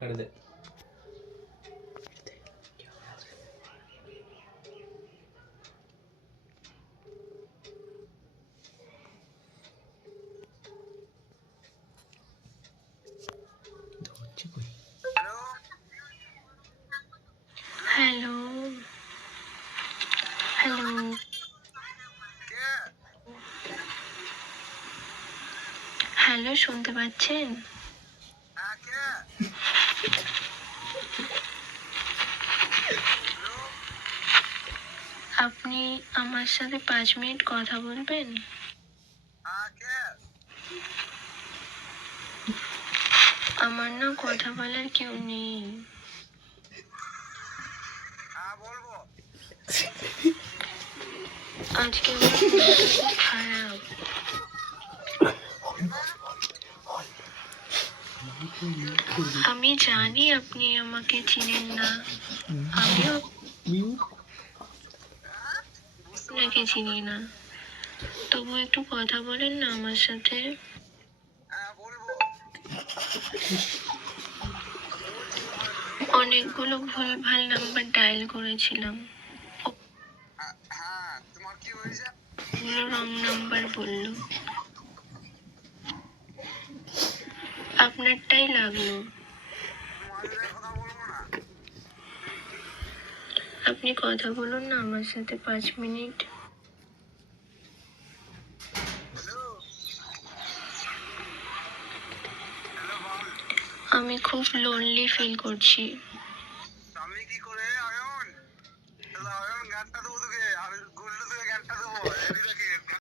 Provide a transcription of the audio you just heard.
कर दे। Hello, hello, hello, শুনতে পাচ্ছেন? আপনি আমার সাথে 5 মিনিট কথা বলবেন? আমার না কথা বলার কেউ নেই। আজকে আমার মনটা খুব খারাপ। আমি জানি আপনি আমাকে চিনেন না, আমিও আপনাকে চিনি না, তবু একটু কথা বলেন না আমার সাথে। অনেকগুলো ভুলভাল নাম্বার ডায়াল করেছিলাম, ওগুলো রং নাম্বার বললো, আপনারটাই লাগলো। আপনি কথা বলুন না আমার সাথে 5 মিনিট। আমি খুব লোনলি ফিল করছি।